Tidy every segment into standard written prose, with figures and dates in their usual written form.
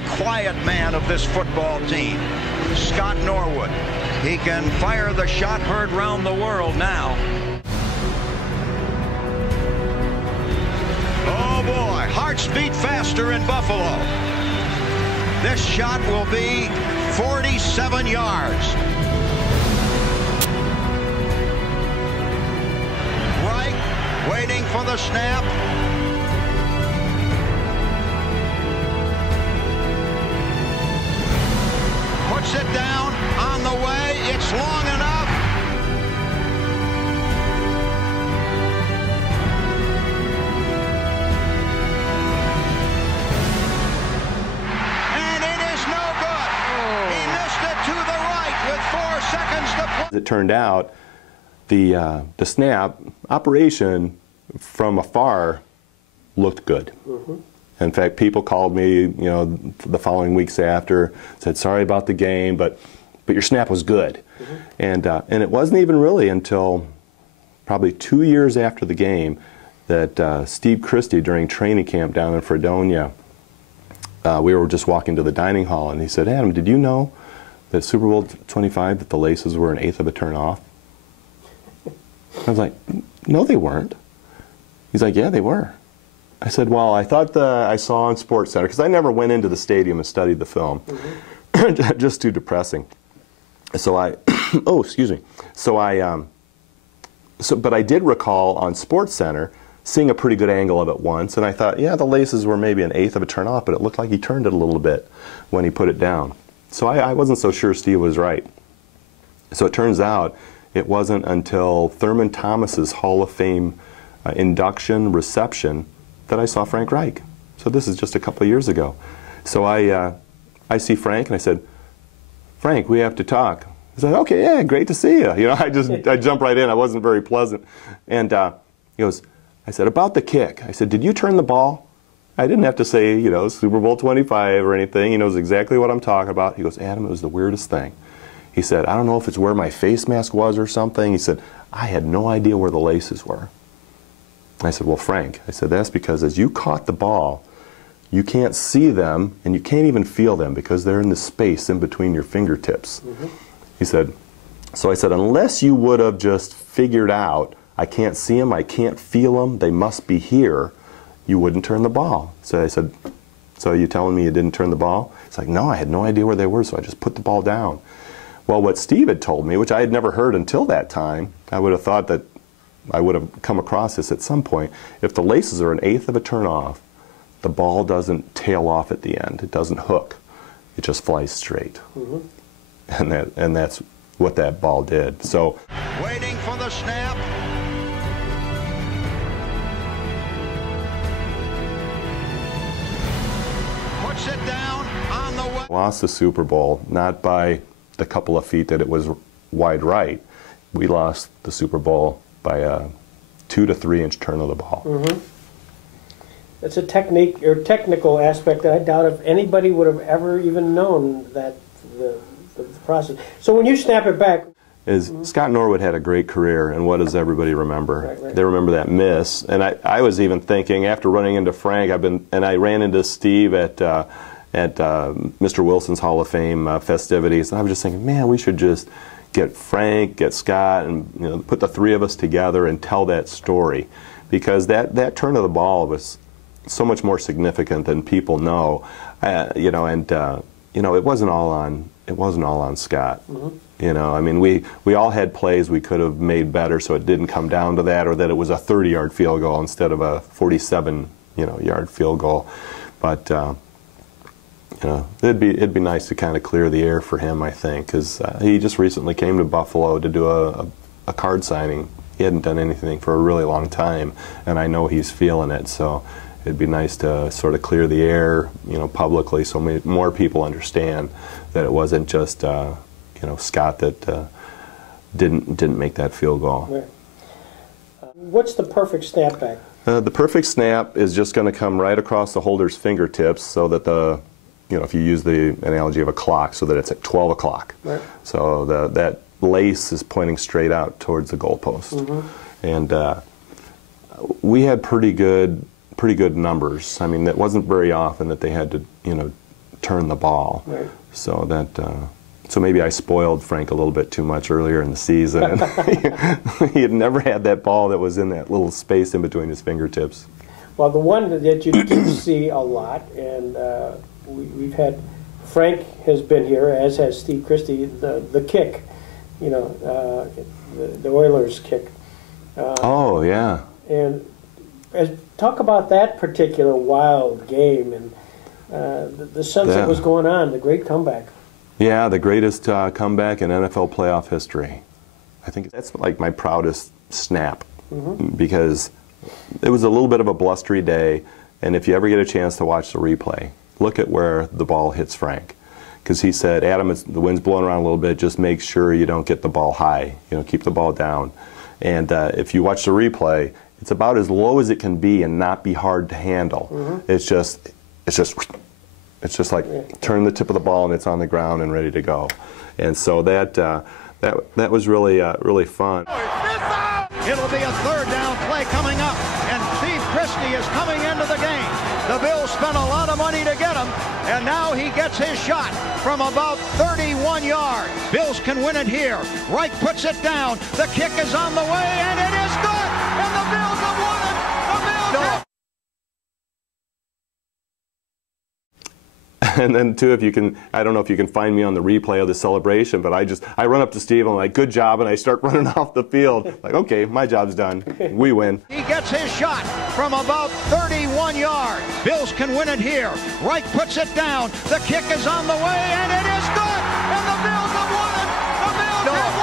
the quiet man of this football team, Scott Norwood. He can fire the shot heard round the world now. Oh boy, hearts beat faster in Buffalo. This shot will be 47 yards. Reich waiting for the snap. Puts it down on the way. It's long enough. And it is no good. He missed it to the right with 4 seconds to play. As it turned out, the snap operation from afar looked good. In fact, people called me, the following weeks after, said, "Sorry about the game, but your snap was good." And it wasn't even really until probably 2 years after the game that Steve Christie, during training camp down in Fredonia, we were just walking to the dining hall, and he said, "Adam, did you know that Super Bowl 25 that the laces were 1/8 of a turn off?" I was like, "No, they weren't." He's like, "Yeah, they were." I said, "Well, I thought I saw on Sports Center," because I never went into the stadium and studied the film. Just too depressing. So oh, excuse me. But I did recall on Sports Center seeing a pretty good angle of it once, and I thought, yeah, the laces were maybe 1/8 of a turn off, but it looked like he turned it a little bit when he put it down. So I wasn't so sure Steve was right. So it turns out it wasn't until Thurman Thomas's Hall of Fame induction reception that I saw Frank Reich. So this is just a couple of years ago. So I see Frank and I said, "Frank, we have to talk." He said, "Okay, yeah, great to see you." I jumped right in. I wasn't very pleasant. And he goes, I said, "About the kick." I said, "Did you turn the ball?" I didn't have to say, Super Bowl 25 or anything. He knows exactly what I'm talking about. He goes, "Adam, it was the weirdest thing." He said, "I don't know if it's where my face mask was or something." He said, "I had no idea where the laces were." I said, "Well, Frank," I said, "that's because as you caught the ball, you can't see them and you can't even feel them because they're in the space in between your fingertips." He said, so I said, "Unless you would have just figured out, I can't see them, I can't feel them, they must be here, you wouldn't turn the ball." So I said, "So are you telling me you didn't turn the ball?" It's like, "No, I had no idea where they were, so I just put the ball down." Well, what Steve had told me, which I had never heard until that time, I would have thought that I would have come across this at some point. If the laces are 1/8 of a turn off, the ball doesn't tail off at the end. It doesn't hook. It just flies straight. And that's what that ball did. So, waiting for the snap. Puts it down on the way. Lost the Super Bowl, not by the couple of feet that it was wide right. We lost the Super Bowl by a 2 to 3 inch turn of the ball. It's a technique or technical aspect that I doubt if anybody would have ever even known that the process. So when you snap it back, Scott Norwood had a great career, and what does everybody remember? Right. They remember that miss. And I was even thinking after running into Frank, I ran into Steve at Mr. Wilson's Hall of Fame festivities, and I was just thinking, man, we should just get Frank, get Scott, and put the three of us together and tell that story, because that turn of the ball was so much more significant than people know, it wasn't all on Scott. I mean, we all had plays we could have made better, so it didn't come down to that, or that it was a 30-yard field goal instead of a 47-yard field goal. But it'd be nice to kind of clear the air for him, I think, because he just recently came to Buffalo to do a card signing. He hadn't done anything for a really long time, and I know he's feeling it. So it'd be nice to sort of clear the air, publicly, so more people understand that it wasn't just Scott that didn't make that field goal. Right. What's the perfect snapback? The perfect snap is just going to come right across the holder's fingertips, so that if you use the analogy of a clock, so that it's at 12 o'clock. Right. So that lace is pointing straight out towards the goalpost. And we had pretty good numbers. I mean, it wasn't very often that they had to, turn the ball. Right. So that so maybe I spoiled Frank a little bit too much earlier in the season. He had never had that ball that was in that little space in between his fingertips. Well, the one that you do see a lot, and we've had, Frank has been here, as has Steve Christie, the kick, you know, the Oilers kick. Oh, yeah. And talk about that particular wild game and the sense that was going on, the great comeback. Yeah, the greatest comeback in NFL playoff history. I think that's like my proudest snap, because it was a little bit of a blustery day, and if you ever get a chance to watch the replay, look at where the ball hits Frank. Because he said, Adam, the wind's blowing around a little bit, just make sure you don't get the ball high, you know, keep the ball down. And if you watch the replay, it's about as low as it can be and not be hard to handle. It's just like turn the tip of the ball and it's on the ground and ready to go. And so that was really really fun. It'll be a third down play coming up, and Steve Christie is coming into the game. The Bills spent a lot of money to get him, and now he gets his shot from about 31 yards. Bills can win it here. Reich puts it down. The kick is on the way, and it is good. And the Bills have won it. The Bills have. And then too, if you can, I don't know if you can find me on the replay of the celebration, but I run up to Steve and I'm like, good job, and I start running off the field. Like, okay, my job's done. We win. He gets his shot from about 31 yards. Bills can win it here. Reich puts it down. The kick is on the way, and it is good. And the Bills have won it. The Bills have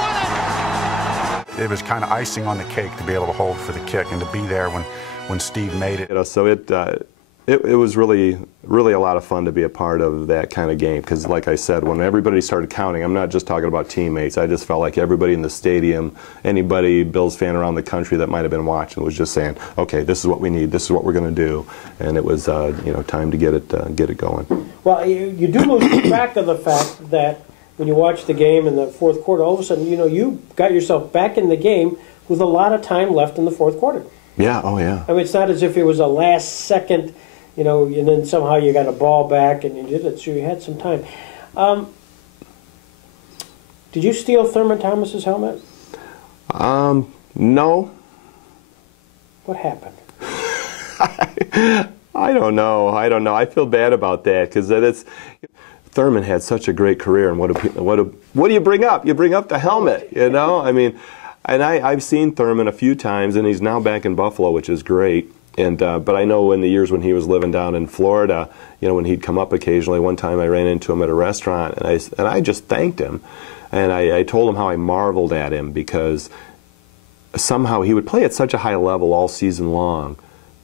won it. It was kind of icing on the cake to be able to hold for the kick and to be there when Steve made it. You know, so it was really a lot of fun to be a part of that kind of game, because like I said, when everybody started counting, I'm not just talking about teammates, I just felt like everybody in the stadium, anybody Bills fan around the country that might have been watching was just saying, okay, this is what we need, this is what we're going to do, and it was you know, time to get it going. Well, you do lose track of the fact that when you watch the game in the fourth quarter, all of a sudden, you know, you got yourself back in the game with a lot of time left in the fourth quarter. Yeah, oh yeah. I mean, it's not as if it was a last second, you know, and then somehow you got a ball back and you did it, so you had some time. Did you steal Thurman Thomas's helmet? No. What happened? I don't know. I feel bad about that, because Thurman had such a great career, and what do you bring up? You bring up the helmet, you know? I mean, and I've seen Thurman a few times, and he's now back in Buffalo, which is great. And but I know in the years when he was living down in Florida, you know, when he'd come up occasionally, one time I ran into him at a restaurant, and I just thanked him, and I told him how I marveled at him, because somehow he would play at such a high level all season long,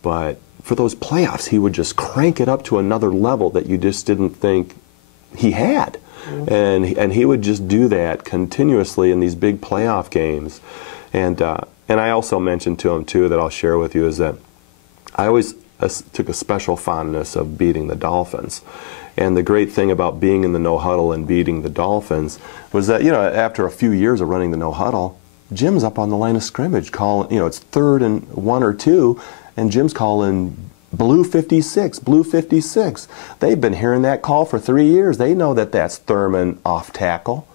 but for those playoffs he would just crank it up to another level that you just didn't think he had. And he would just do that continuously in these big playoff games. And I also mentioned to him too, that I'll share with you, is that I always took a special fondness of beating the Dolphins. And the great thing about being in the no huddle and beating the Dolphins was that, you know, after a few years of running the no huddle, Jim's up on the line of scrimmage calling, you know, it's 3rd and 1 or 2, and Jim's calling blue 56, blue 56. They've been hearing that call for 3 years. They know that that's Thurman off tackle.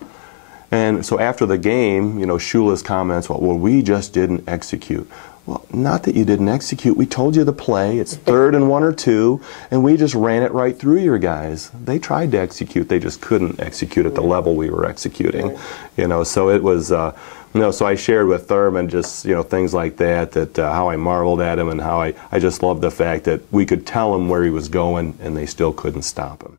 And so after the game, you know, Shula's comments, well, we just didn't execute. Well, not that you didn't execute. We told you the play. It's 3rd and 1 or 2, and we just ran it right through your guys. They tried to execute. They just couldn't execute at the level we were executing. You know, so it was, you know, so I shared with Thurman just, you know, things like that, how I marveled at him, and how I just loved the fact that we could tell him where he was going, and they still couldn't stop him.